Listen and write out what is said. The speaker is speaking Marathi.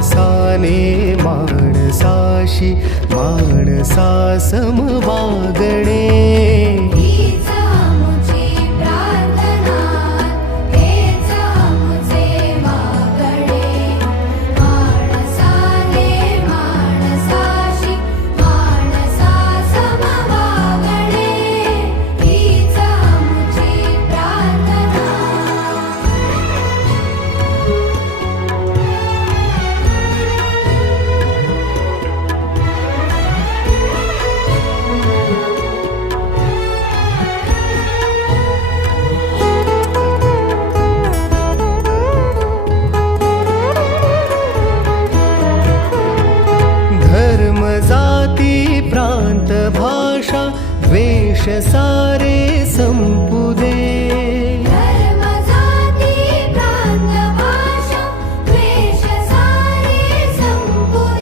माणसाने माणसाशी माणसा सम वागणे. जाती प्रांत भाषा द्वेष सारे संपू